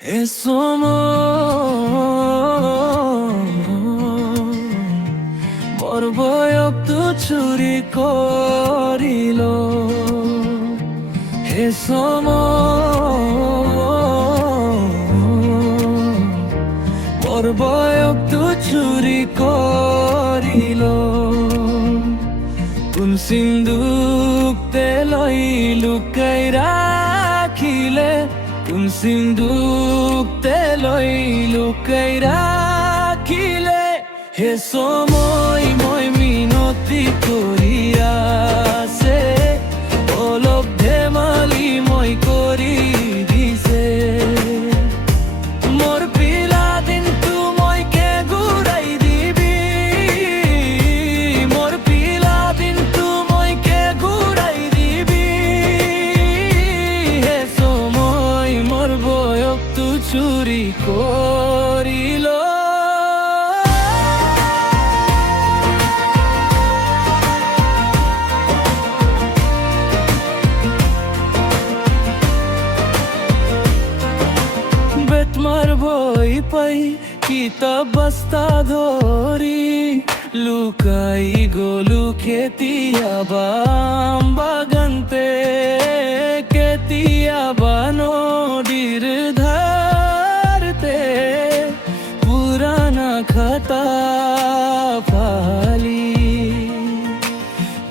হে মোর বয়স তো চুরি করিল। হে মোর বয়স তো চুরি করিল। কোন সিন্দুক তেলই লুকাই রাখিলে, কোন সিন্দুক তেলই লুকাই রাখিলে। হে সময় মই মিনতি করিয়াছে, অলপ ধেমালি মই করি দিছে। মোর পিলা দিন তুমই কে ঘুরাই দিবি, মোর পিলা দিন তুমই কে ঘুরাই দিবি। হে সময় মোর বয়স তু চুরি করিল। বেতমার বই পাই কিতাব বস্তা ধরি, লুকাই গলু খেতিয়া বাম বাগানতে, কেতিয়া বা নদীর ধারতে। পুরানা খাতা ফালি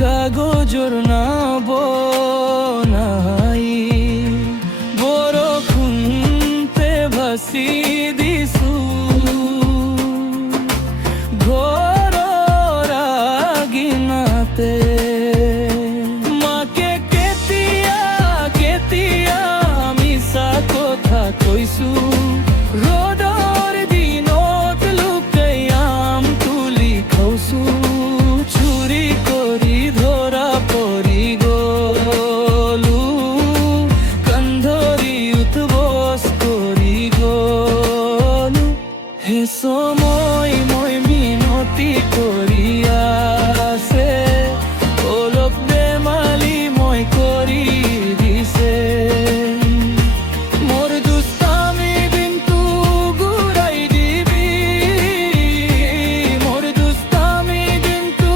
কাগজর না বনাই, বরখুনতে ভাসি দিছু ঘৰৰ আগিনাতে। মাকে কেতিয়া কেতিয়া মিছা কথা কৈছো, ৰ'দৰ দিনত লুকাই আম তুলি খাওছো। চুৰি কৰি ধৰা পৰি গলো, কান্ধৰি উঠবস কৰি গলো। হে সময় মই মিনতি কৰিয়াছে, অলপ ধেমালি মই কৰি দিছে। মোর দুষ্টামি দিনটো ঘূৰাই দিবি, মোর দুষ্টামি দিনটো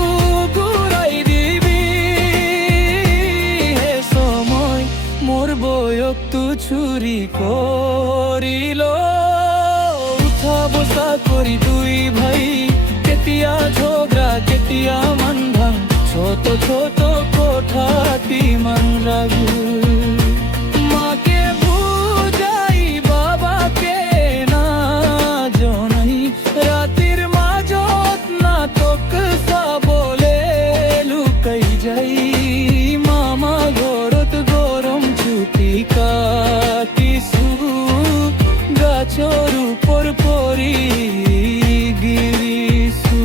ঘূৰাই দিবি। হে সময় মোর বয়সটো চুরি করিল। উঠা বসা করি দুই ভাই, কেতিয়া ঝগড়া কেতিয়া মান ভাঙ, ছোট ছোট কোঠাটি মান রাগু। মাকে বুঝাই বাবাকে না জনাই, রাতির মাজত নাটক চাবলে লুকাই যাই। মামা ঘৰত গৰম ছুটি কাটিছো, গাছৰ ওপৰ পৰি গিৰিছো।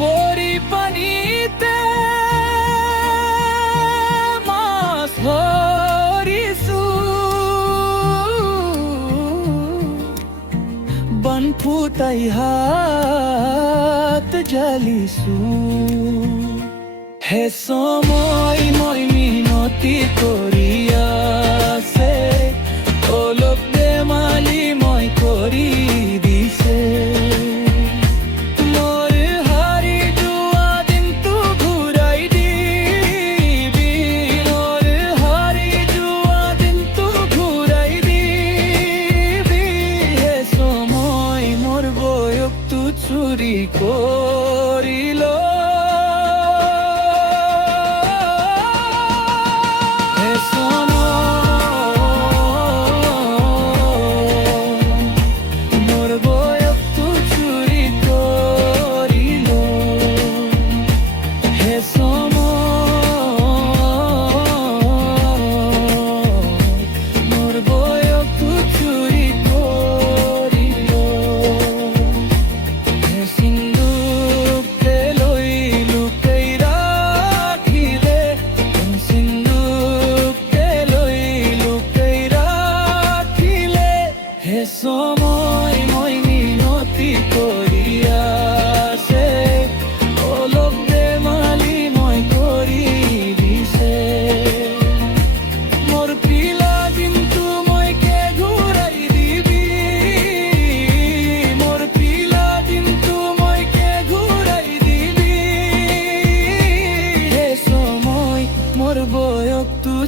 বৰি পানীতে মাছ ধৰিছো, বান ফুটাই হাত জ্বালিছো। হে সময় মই মিনতি কৰিয়াছে, অলপ ধেমালি মই কৰি দিছে। মোৰ হাৰি যোৱা দিনটো ঘূৰাই দিবি, মোৰ হাৰি যোৱা দিনটো ঘূৰাই দিবি। হে সময় মোৰ বয়সটো চুৰি কৰিল। হে সময়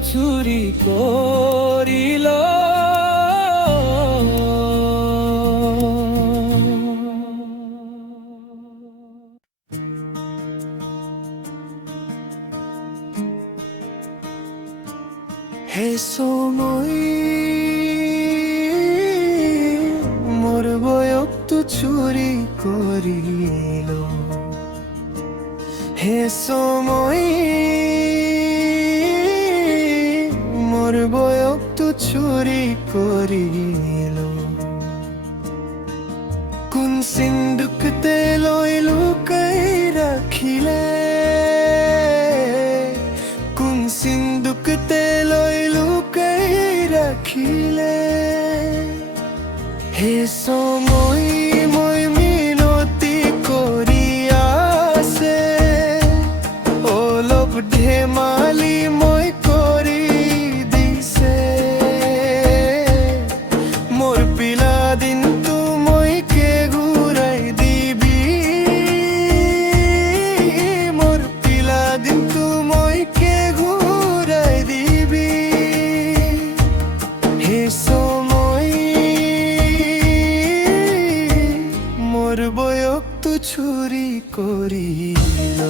চুরি করিল। হে সময় মোর বয়ক্ত চুরি করিল। হে সময় মোর বয়ক্ত চুরি করিল। কোন সিন্দুকতে লই লুকাই রাখিলে, কোন সিন্দুকতে লই লুকাই রাখিলে। হে সময় মই মিনতি করিয়াছে, অলপ ধেমালি মই কৰি দিছে। মোর পিলা দিনটো মই কে ঘূৰাই দিবি, মোর পিলা দিনটো মই কে ঘূৰাই দিবি। হে সময় মোর বয়ক্ত চুরি করিল।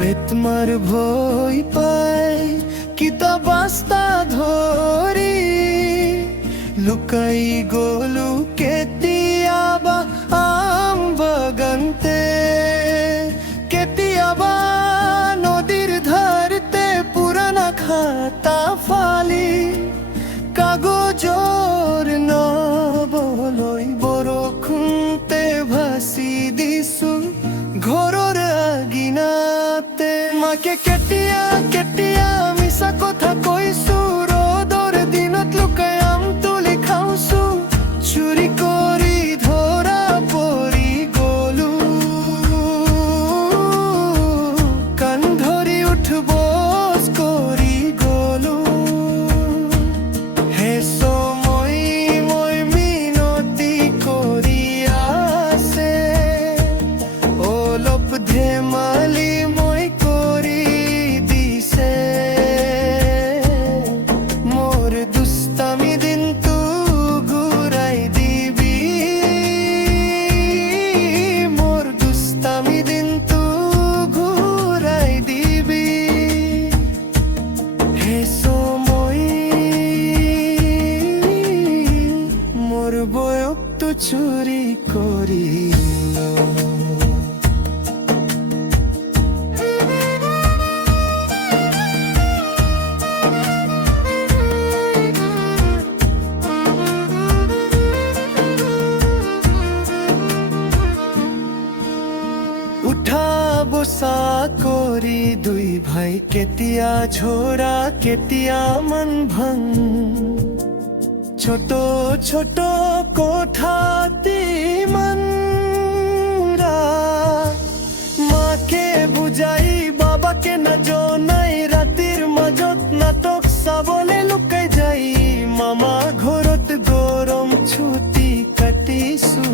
বেতমার ভয় পায় কিতা বাস্তা ধরি, লুকাই গলু কেতিয়াবা আম বাগানতে, কেতিয়াবা নদীর ধারতে পুরানা খাতা ফালি। কাগজৰ নবলৈ বৰষুণতে ভাসি দিছো ঘৰৰ আগিনাতে। মাকে কেতিয়া কেতিয়া মিছা কথা কৈছো, ৰ'দৰ দিনত লুকাই আম তুলি খাওছো। চুৰি কৰি ধৰা পৰি গলো, কাণ ধৰি উঠব কৰি গলো। হে সময় মই মিনতি কৰি আছে, অলপ ধেমালি মই কৰি দিছে। মোর দুষ্টামি দিনটো ঘূৰাই দিবি, মোর দুষ্টামি দিনটো ঘূৰাই দিবি। হে সময় মোর বয়ক্ত চুরি করিল। উঠা বসা কৰি দুই ভাই কেতিয়া ঝৰা কেতিয়া মন ভাঙ। ছোট ছোট কোঠাতে মন মাকে বুজাই বাবাকে না জনাই, ৰাতিৰ মাজত নাটক চাবলে লুকাই যাই। মামা ঘৰত গৰম ছুটি কাটিছো,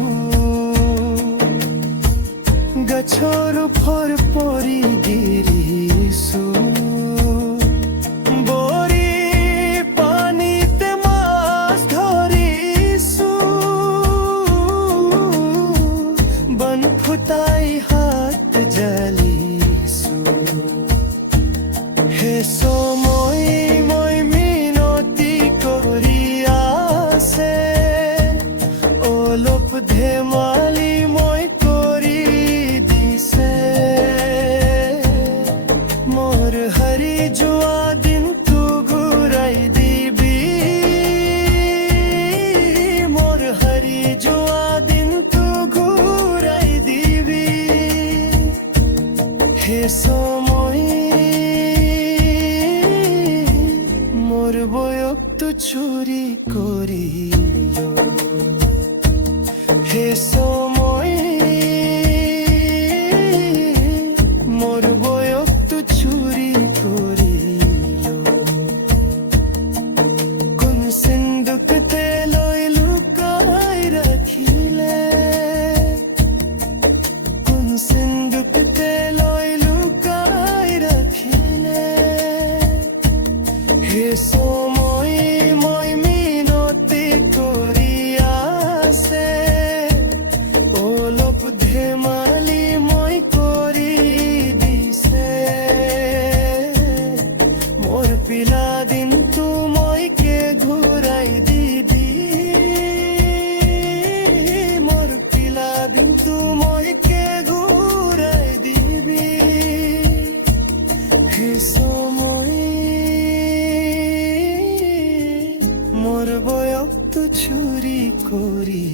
গছৰ ওপৰ পৰি গিৰিছো। বৰি পানীতে মাছ ধৰিছো, বন ফুটাই হাত জ্বালিছো। হে সময় মই মিনতি কৰি আছে, অলপ ধেমালি মই কৰি দিছে। মোর হাৰি যোৱা দিনটো ঘূৰাই দিবি, মোর হাৰি যোৱা দিনটো ঘূৰাই দিবি। হে সময় মোর বয়ক্ত চুরি করিল। হে সময় সিন্দুকতে লয় লুকাই রাখিলে হে সময় মই মিনতি করিয়াছে অলপ ধেমালি মই কৰি দিছে মোর পিলা দিনটো মইকে ঘূৰাই দিবি মোর পিলা দিনটো মইকে ঘূৰাই দিবি হে সময় মোর বয়সটো চুরি কৰি